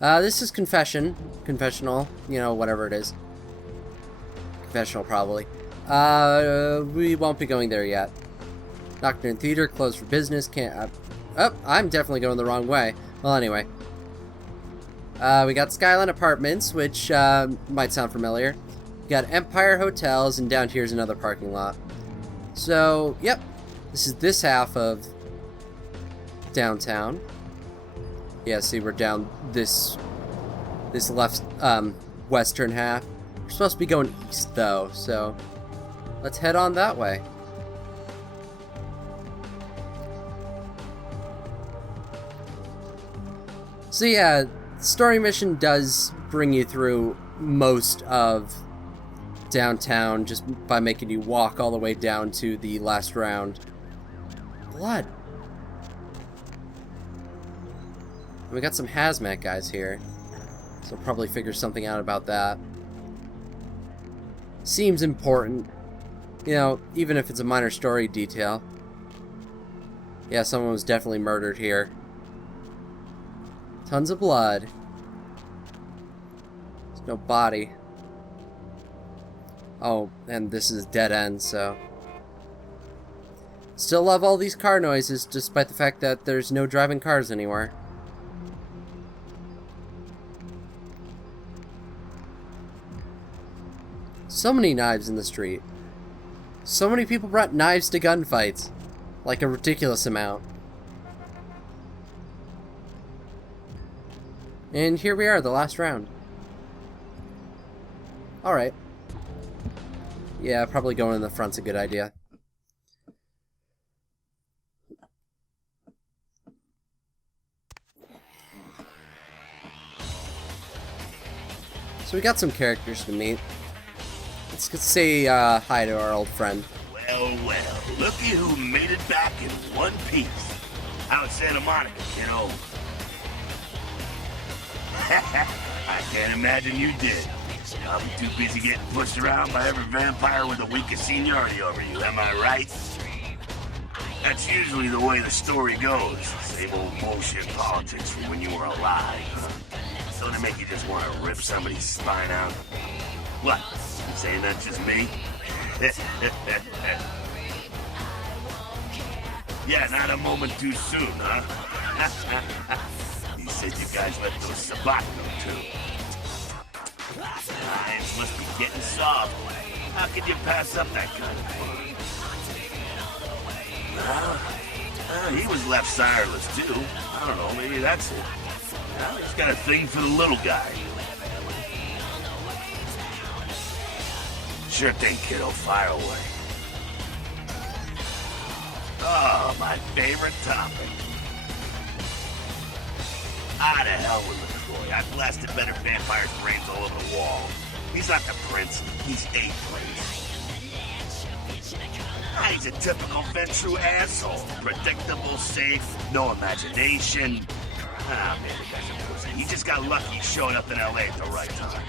This is confessional, you know, whatever it is. Confessional, probably. We won't be going there yet. Nocturne Theater, closed for business, can't... oh, I'm definitely going the wrong way. Well, anyway. We got Skyline Apartments, which, might sound familiar. We got Empire Hotels, and down here's another parking lot. So, yep. This is this half of downtown. Yeah, see, we're down this left, western half. We're supposed to be going east, though, so let's head on that way. So yeah, story mission does bring you through most of downtown just by making you walk all the way down to the last round. Blood. We got some hazmat guys here, so we'll probably figure something out about that. Seems important, you know, even if it's a minor story detail. Yeah, someone was definitely murdered here. Tons of blood. There's no body. Oh, and this is dead end, so... Still love all these car noises, despite the fact that there's no driving cars anywhere. So many knives in the street. So many people brought knives to gunfights. Like a ridiculous amount. And here we are, the last round. Alright. Yeah, probably going in the front's a good idea. So we got some characters to meet. Let's say hi to our old friend. Well, well, looky who made it back in one piece. Out Santa Monica, kiddo. I can't imagine you did. I'll be too busy getting pushed around by every vampire with the weakest seniority over you, am I right? That's usually the way the story goes. Same old bullshit politics from when you were alive, huh? So they make you just want to rip somebody's spine out? What? You saying that's just me? Yeah, not a moment too soon, huh? You said you guys let those Sabat know too. Times must be getting soft. How could you pass up that kind of fun? He was left sireless too. I don't know, maybe that's it. Well, he's got a thing for the little guy. Sure thing, kiddo. Fire away. Oh, my favorite topic. Ah, to hell with LaCroix. I blasted better vampires' brains all over the wall. He's not the prince. He's a prince. Ah, he's a typical Ventru asshole. Predictable, safe, no imagination. Ah, man, the guy's a pussy. He just got lucky showing up in L.A. at the right time.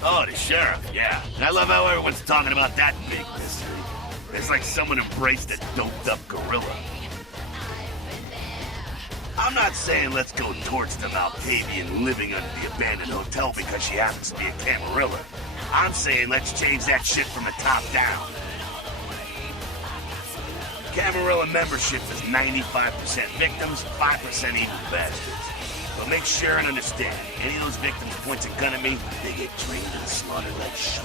Oh, the sheriff, yeah. I love how everyone's talking about that big mystery. It's like someone embraced a doped-up gorilla. I'm not saying let's go towards the Malkavian living under the abandoned hotel because she happens to be a Camarilla. I'm saying let's change that shit from the top down. Camarilla membership is 95% victims, 5% evil bastards. But make sure and understand, any of those victims points a gun at me, they get trained and slaughtered like shit.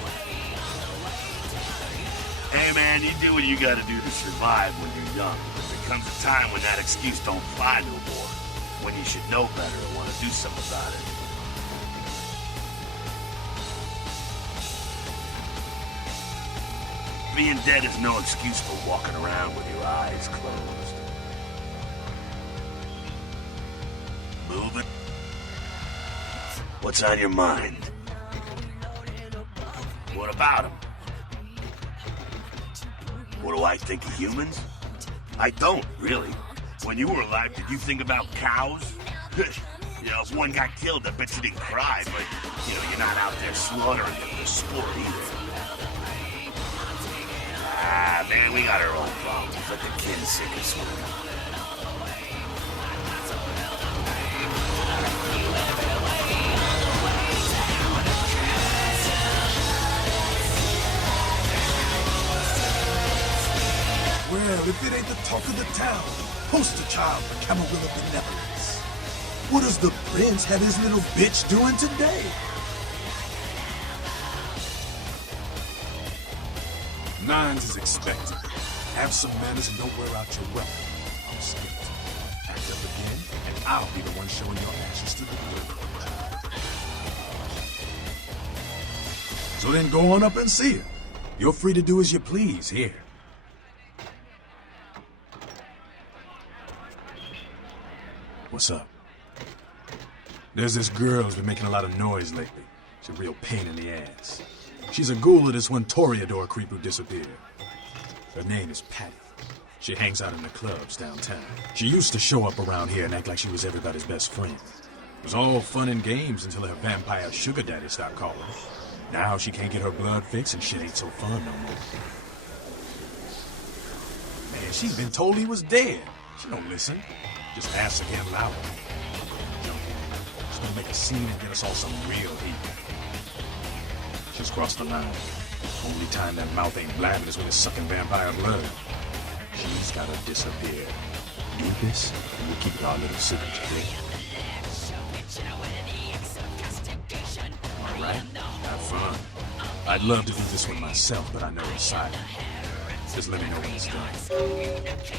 Hey man, you do what you gotta do to survive when you're young. There comes a time when that excuse don't fly no more. When you should know better and want to do something about it. Being dead is no excuse for walking around with your eyes closed. Move it. What's on your mind? What about him? What do I think of humans? I don't, really. When you were alive, did you think about cows? You know, if one got killed, I bet you didn't cry, but, you know, you're not out there slaughtering them for sport either. Ah, man, we got our own problems. Let the kids sink and swim. talk of the town, poster child for Camarilla benevolence. What does the prince have his little bitch doing today? Nines is expected. Have some manners and don't wear out your weapon. I'm scared. Act up again, and I'll be the one showing your ashes to the world. So then go on up and see her. You're free to do as you please here. What's up? There's this girl who's been making a lot of noise lately. She's a real pain in the ass. She's a ghoul of this one Toreador creep who disappeared. Her name is Patty. She hangs out in the clubs downtown. She used to show up around here and act like she was everybody's best friend. It was all fun and games until her vampire sugar daddy stopped calling. Now she can't get her blood fixed and shit ain't so fun no more. Man, she's been told he was dead. She don't listen. Just asks again louder. She's gonna make a scene and get us all some real heat. She's crossed the line. Only time that mouth ain't blabbing is when it's sucking vampire blood. She's gotta disappear. Do this, and we'll keep it our little secret, okay? Alright, have fun. I'd love to do this one myself, but I know it's silent. Just let me know when it's done.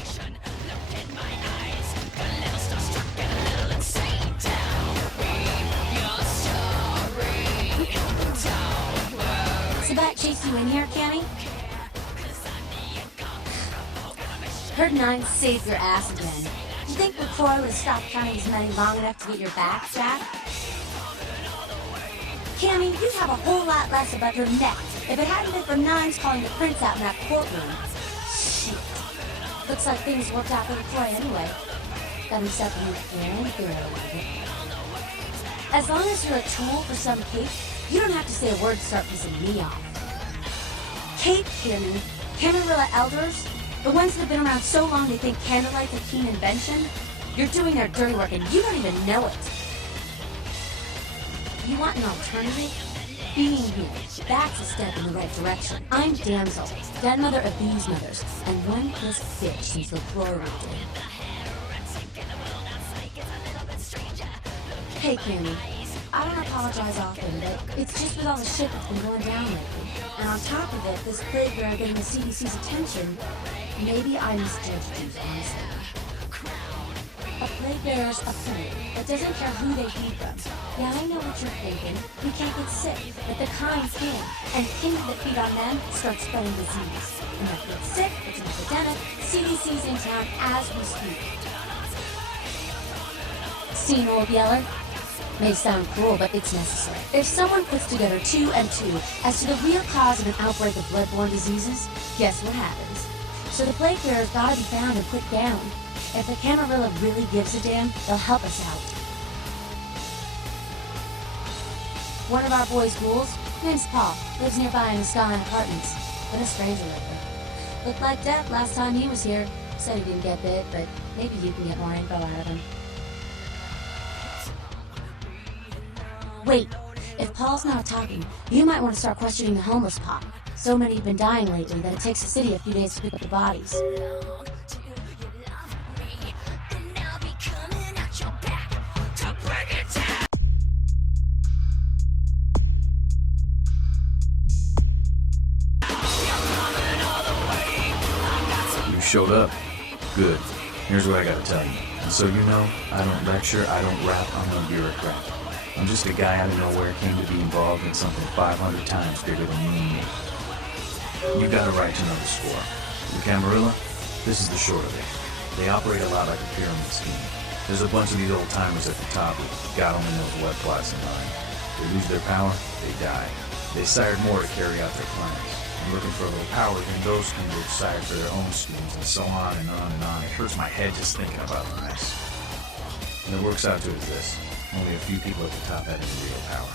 Sabat chased you in here, Cammy? Heard Nines saved your ass again. Do you think LaCroix would have stopped counting his money long enough to get your back back? Cammy, you'd have a whole lot less above your neck if it hadn't been for Nines calling the prince out in that courtroom. Shit. Looks like things worked out for LaCroix anyway. Got himself a new girl out of it. As long as you're a tool for some cape, you don't have to say a word to start pissing me off. Cape, Cammy, Camarilla elders, the ones that have been around so long they think candlelight's a keen invention, you're doing their dirty work and you don't even know it. You want an alternative? Being here, that's a step in the right direction. I'm Damsel, dead mother of these mothers, and one plus bitch since LaCroix ripped it. Hey, Cammy, I don't apologize often, but it's just with all the shit that's been going down lately. And on top of it, this plague bearer getting the CDC's attention, maybe I misjudged you, honestly. A plague bearer's a fool that doesn't care who they feed them. Yeah, I know what you're thinking. We can't get sick, but the kind can. And things that feed on them start spreading disease. And if you get sick, it's an epidemic. CDC's in town as we speak. Seen Old Yeller? May sound cruel, but it's necessary. If someone puts together 2 and 2 as to the real cause of an outbreak of bloodborne diseases, guess what happens? So the plague bearer's gotta be found and put down. If the Camarilla really gives a damn, they'll help us out. One of our boys' ghouls, name's Paul, lives nearby in the Skyline Apartments. Been a stranger lately. Looked like death last time he was here. Said he didn't get bit, but maybe you can get more info out of him. Wait, if Paul's not talking, you might want to start questioning the homeless pop. So many have been dying lately that it takes the city a few days to pick up the bodies. You showed up. Good. Here's what I gotta tell you. And so you know, I don't lecture, I don't rap, I'm no bureaucrat. I'm just a guy out of nowhere came to be involved in something 500 times bigger than you and me. You got a right to know the score. The Camarilla, this is the short of it. They operate a lot like a pyramid scheme. There's a bunch of these old timers at the top who God only knows what plots in mind. They lose their power, they die. They sired more to carry out their plans. And looking for a little power, then those can get sired for their own schemes, and so on and on and on. It hurts my head just thinking about the mess. And it works out to is this. Only a few people at the top have any real power.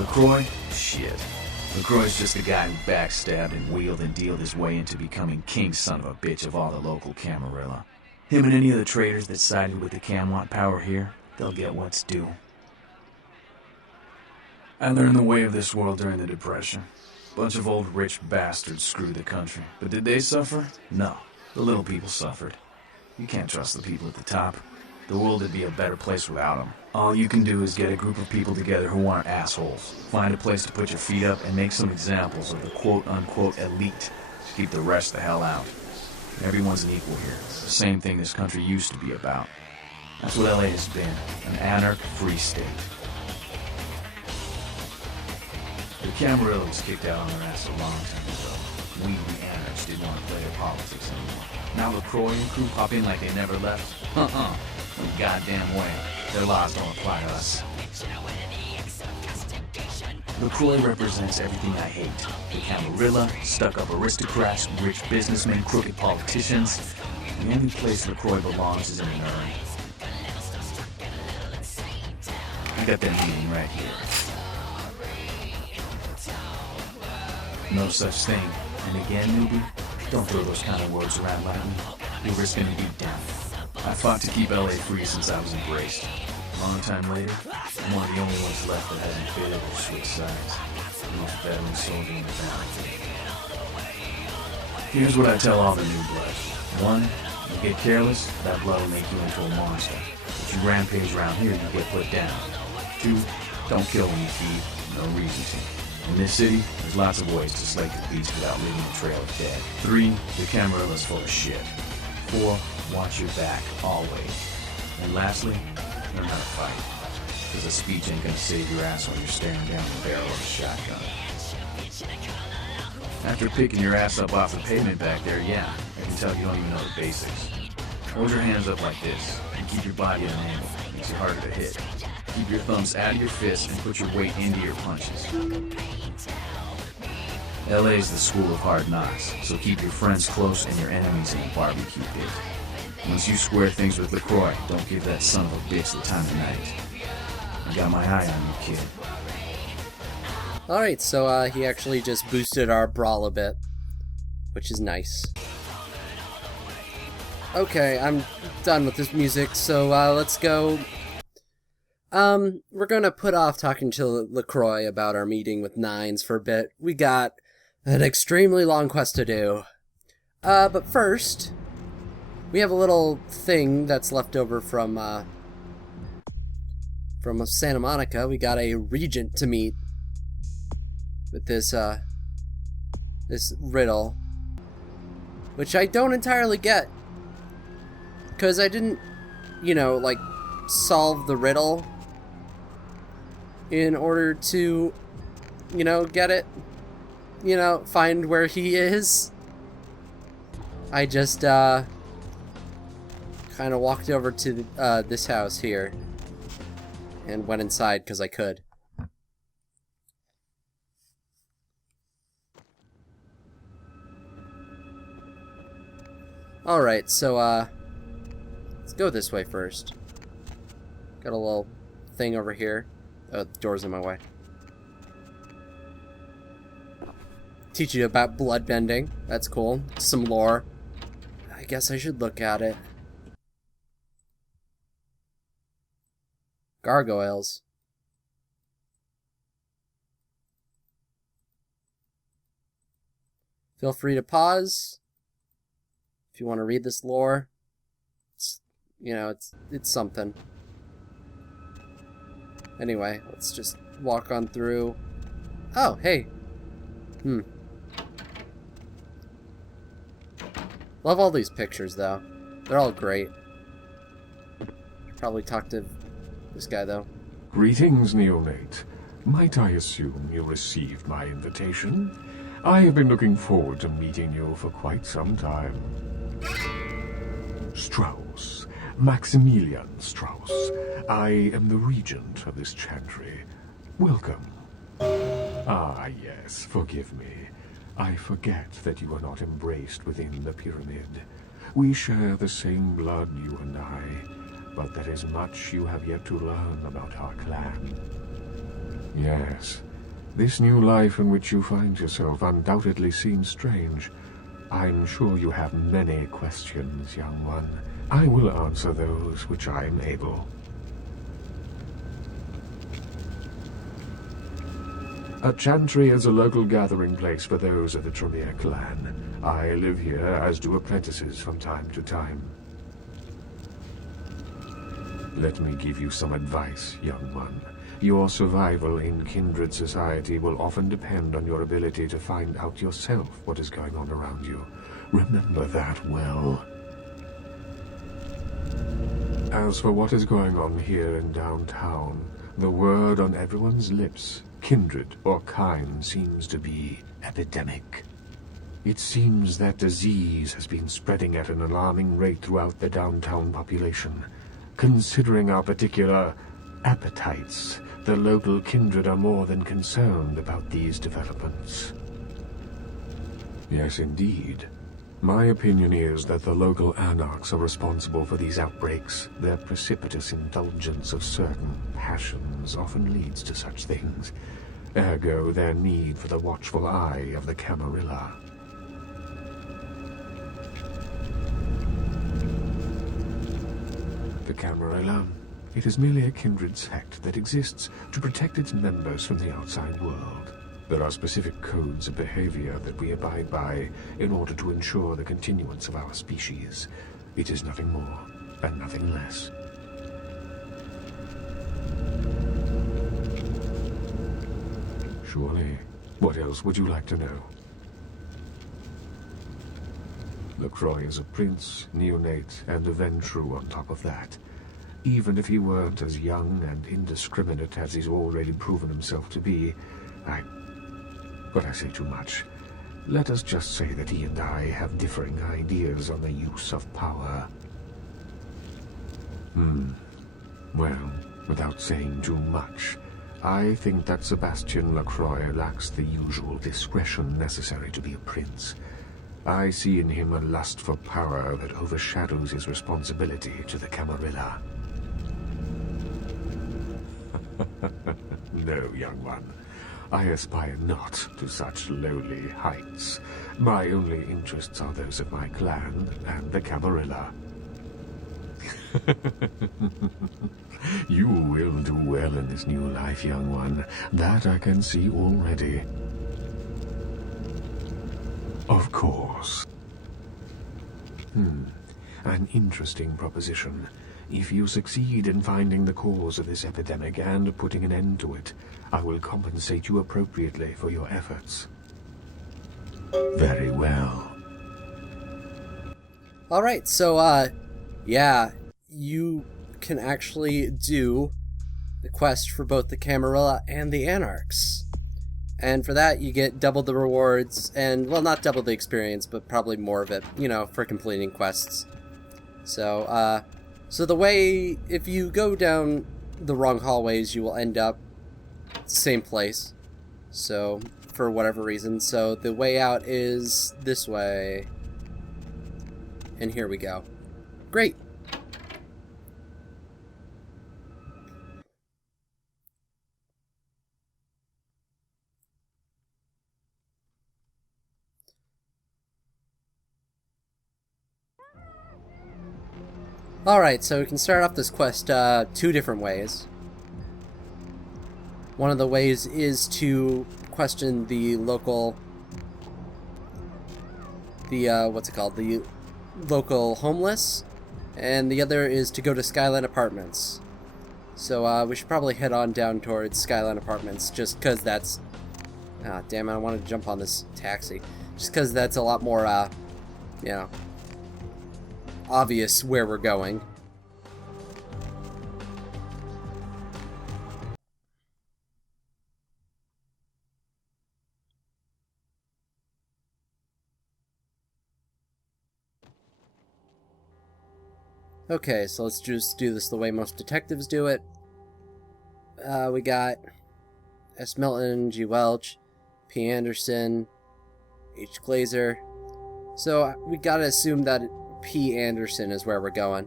LaCroix? Shit. LaCroix's just a guy who backstabbed and wheeled and dealed his way into becoming king son of a bitch of all the local Camarilla. Him and any of the traitors that sided with the Cam want power here, they'll get what's due. I learned the way of this world during the Depression. Bunch of old rich bastards screwed the country. But did they suffer? No. The little people suffered. You can't trust the people at the top. The world would be a better place without them. All you can do is get a group of people together who aren't assholes. Find a place to put your feet up and make some examples of the quote-unquote elite. Keep the rest the hell out. Everyone's an equal here. The same thing this country used to be about. That's what LA has been. An anarch-free state. The Camarillo was kicked out on their ass a long time ago. We, the Anarchs, didn't want to play their politics anymore. Now LaCroix and crew pop in like they never left? No goddamn way. Their laws don't apply to us. LaCroix represents everything I hate. The Camarilla, stuck-up aristocrats, rich businessmen, crooked politicians. The only place LaCroix belongs is in an urn. I got that meeting right here. No such thing. And again, newbie, don't throw those kind of words around lightly. You're risking a beat down. I fought to keep LA free since I was embraced. A long time later, I'm one of the only ones left that hasn't faded or switched sides. The most veteran soldier in the family. Here's what I tell all the new bloods. 1, you get careless, that blood will make you into a monster. If you rampage around here, you get put down. 2, don't kill when you feed. No reason to. In this city, there's lots of ways to slake the beast without leaving a trail of dead. 3, the Camarilla's full of shit. 4, watch your back, always. And lastly, learn how to fight. Because a speech ain't gonna save your ass while you're staring down the barrel of a shotgun. After picking your ass up off the pavement back there, yeah, I can tell you don't even know the basics. Hold your hands up like this, and keep your body at an angle. Makes it harder to hit. Keep your thumbs out of your fists and put your weight into your punches. LA's the school of hard knocks, so keep your friends close and your enemies in a barbecue pit. Once you square things with LaCroix, don't give that son of a bitch the time of night. I got my eye on you, kid. Alright, so he actually just boosted our brawl a bit, which is nice. Okay, I'm done with this music, so let's go. We're gonna put off talking to LaCroix about our meeting with Nines for a bit. We got an extremely long quest to do. But first, we have a little thing that's left over from Santa Monica. We got a regent to meet with this riddle, which I don't entirely get, because I didn't, like, solve the riddle in order to, get it, find where he is. I just, kind of walked over to this house here and went inside because I could. Alright, so, let's go this way first. Got a little thing over here. Oh, the door's in my way. Teach you about bloodbending. That's cool. Some lore. I guess I should look at it. Gargoyles. Feel free to pause if you want to read this lore. It's, it's something. Anyway, let's just walk on through. Oh, hey. Love all these pictures, though. They're all great. Should probably talk to this guy, though. Greetings, neonate. Might I assume you received my invitation? I have been looking forward to meeting you for quite some time. Strauss. Maximilian Strauss. I am the regent of this chantry. Welcome. Ah, yes, forgive me. I forget that you are not embraced within the pyramid. We share the same blood, you and I, but there is much you have yet to learn about our clan. Yes, this new life in which you find yourself undoubtedly seems strange. I'm sure you have many questions, young one. I will answer those which I am able. A chantry is a local gathering place for those of the Tremere clan. I live here, as do apprentices from time to time. Let me give you some advice, young one. Your survival in kindred society will often depend on your ability to find out yourself what is going on around you. Remember that well. As for what is going on here in downtown, the word on everyone's lips, kindred or kind, seems to be epidemic. It seems that disease has been spreading at an alarming rate throughout the downtown population. Considering our particular appetites, the local kindred are more than concerned about these developments. Yes, indeed. My opinion is that the local Anarchs are responsible for these outbreaks. Their precipitous indulgence of certain passions often leads to such things. Ergo, their need for the watchful eye of the Camarilla. The Camarilla? It is merely a kindred sect that exists to protect its members from the outside world. There are specific codes of behavior that we abide by in order to ensure the continuance of our species. It is nothing more and nothing less. Surely. What else would you like to know? LaCroix is a prince, neonate, and a Ventrue on top of that. Even if he weren't as young and indiscriminate as he's already proven himself to be, But I say too much. Let us just say that he and I have differing ideas on the use of power. Well, without saying too much, I think that Sebastian LaCroix lacks the usual discretion necessary to be a prince. I see in him a lust for power that overshadows his responsibility to the Camarilla. No, young one. I aspire not to such lowly heights. My only interests are those of my clan and the Camarilla. You will do well in this new life, young one. That I can see already. Of course. An interesting proposition. If you succeed in finding the cause of this epidemic and putting an end to it, I will compensate you appropriately for your efforts. Very well. Alright, so, yeah, you can actually do the quest for both the Camarilla and the Anarchs. And for that, you get double the rewards, and, well, not double the experience, but probably more of it, you know, for completing quests. So, so the way, if you go down the wrong hallways, you will end up the same place. So, for whatever reason. So, the way out is this way. And here we go. Great! Alright, so we can start off this quest two different ways. One of the ways is to question the local, what's it called, the local homeless, and the other is to go to Skyline Apartments. So we should probably head on down towards Skyline Apartments, just because that's, damn it, I wanted to jump on this taxi, just because that's a lot more, you know, obvious where we're going. Okay, so let's just do this the way most detectives do it. We got S. Milton, G. Welch, P. Anderson, H. Glazer. So we gotta assume that P. Anderson is where we're going.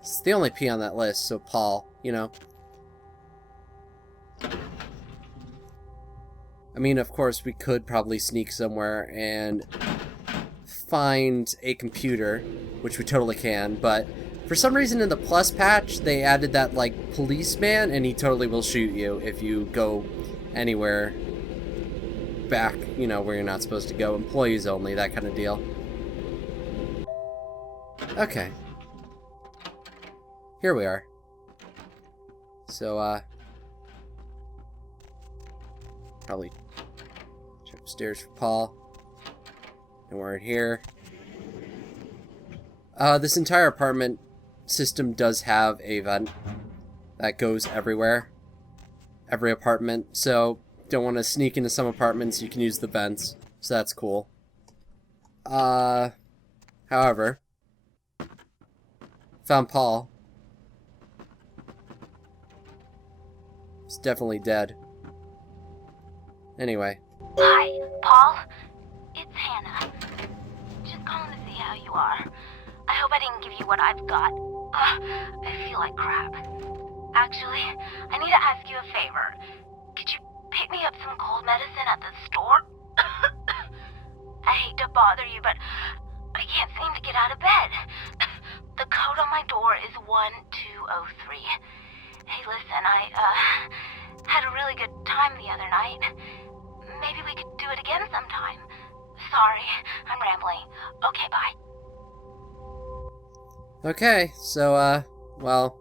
It's the only P on that list, so Paul, you know. I mean, of course, we could probably sneak somewhere and find a computer, which we totally can, but for some reason in the Plus patch, they added that, like, policeman, and he totally will shoot you if you go anywhere back, you know, where you're not supposed to go. Employees only, that kind of deal. Okay. Here we are. So, probably check upstairs for Paul. And we're in here. This entire apartment system does have a vent that goes everywhere. Every apartment. So, don't want to sneak into some apartments, you can use the vents. So that's cool. However, found Paul. He's definitely dead. Anyway. Hi, Paul. It's Hannah. Just calling to see how you are. I hope I didn't give you what I've got. I feel like crap. Actually, I need to ask you a favor. Could you pick me up some cold medicine at the store? I hate to bother you, but I can't seem to get out of bed. The code on my door is 1203. Hey, listen, I had a really good time the other night. Maybe we could do it again sometime. Sorry, I'm rambling. Okay, bye. Okay, so, well,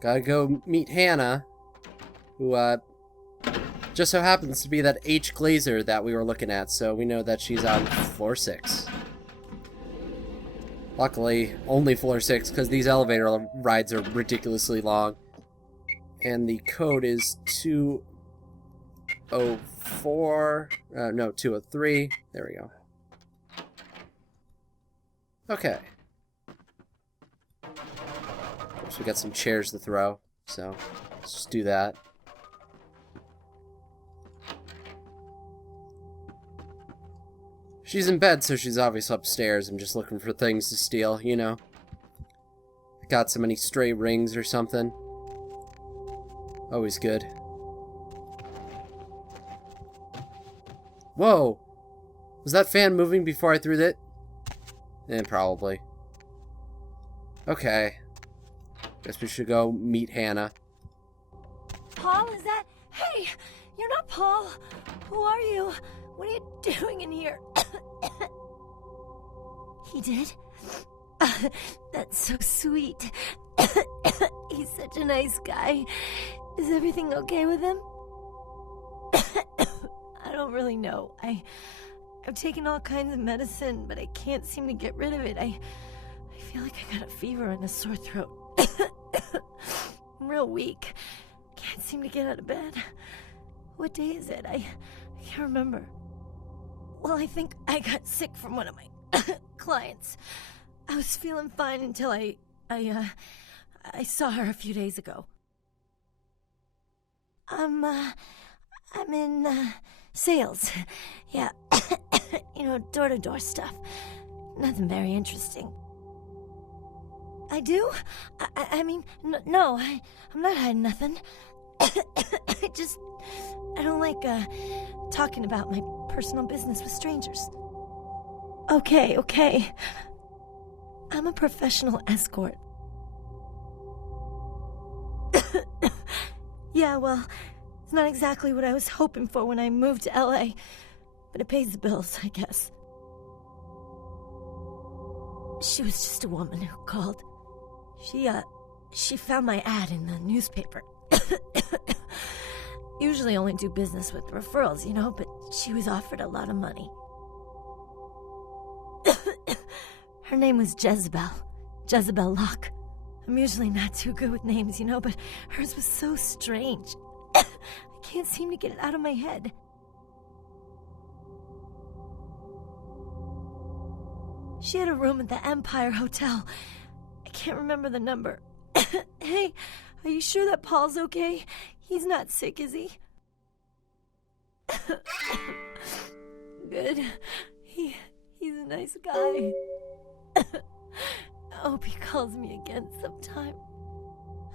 gotta go meet Hannah, who, just so happens to be that H. Glazer that we were looking at, so we know that she's on floor 6. Luckily, only floor 6, because these elevator rides are ridiculously long. And the code is 204, no, 203. There we go. Okay. So we got some chairs to throw, so let's just do that. She's in bed, so she's obviously upstairs. I'm just looking for things to steal, you know. Got so many stray rings or something. Always good. Whoa! Was that fan moving before I threw that? Probably. Okay. Guess we should go meet Hannah. Paul, is that... Hey! You're not Paul! Who are you? What are you doing in here? He did? That's so sweet. He's such a nice guy. Is everything okay with him? I don't really know. I've taken all kinds of medicine, but I can't seem to get rid of it. I feel like I got a fever and a sore throat. I'm real weak. Can't seem to get out of bed. What day is it? I can't remember. Well, I think I got sick from one of my clients. I was feeling fine until I saw her a few days ago. I'm in sales. Yeah. You know, door-to-door stuff. Nothing very interesting. I do? I mean, no, I'm not hiding nothing. I don't like, talking about my personal business with strangers. Okay. I'm a professional escort. Yeah, well, it's not exactly what I was hoping for when I moved to LA, but it pays the bills, I guess. She was just a woman who called. She found my ad in the newspaper. Usually only do business with referrals, you know, but she was offered a lot of money. Her name was Jezebel Locke. I'm usually not too good with names, you know, but hers was so strange. I can't seem to get it out of my head. She had a room at the Empire Hotel. I can't remember the number. Hey, are you sure that Paul's okay? He's not sick, is he? Good. He's a nice guy. I hope he calls me again sometime.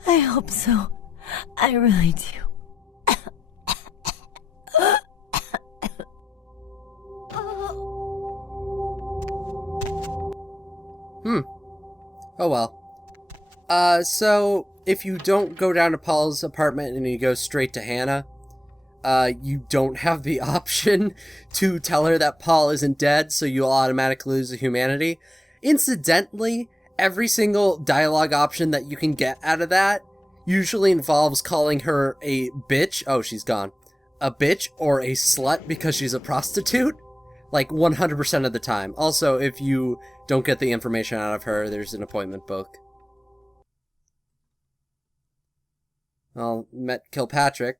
I hope so. I really do. Oh well. So if you don't go down to Paul's apartment and you go straight to Hannah, you don't have the option to tell her that Paul isn't dead, so you'll automatically lose the humanity. Incidentally, every single dialogue option that you can get out of that usually involves calling her a bitch. Oh, she's gone. A bitch or a slut because she's a prostitute. Like 100% of the time. Also, if you don't get the information out of her, there's an appointment book. Well, met Kilpatrick.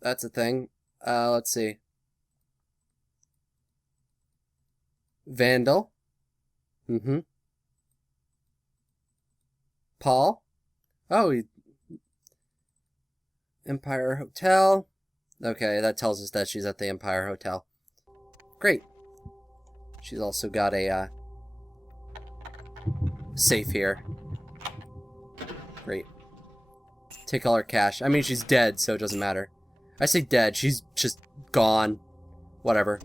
That's a thing. Let's see. Vandal. Paul. Oh, Empire Hotel. Okay, that tells us that she's at the Empire Hotel. Great. She's also got a safe here. Great. Take all her cash. I mean, she's dead, so it doesn't matter. I say dead, she's just gone. Whatever.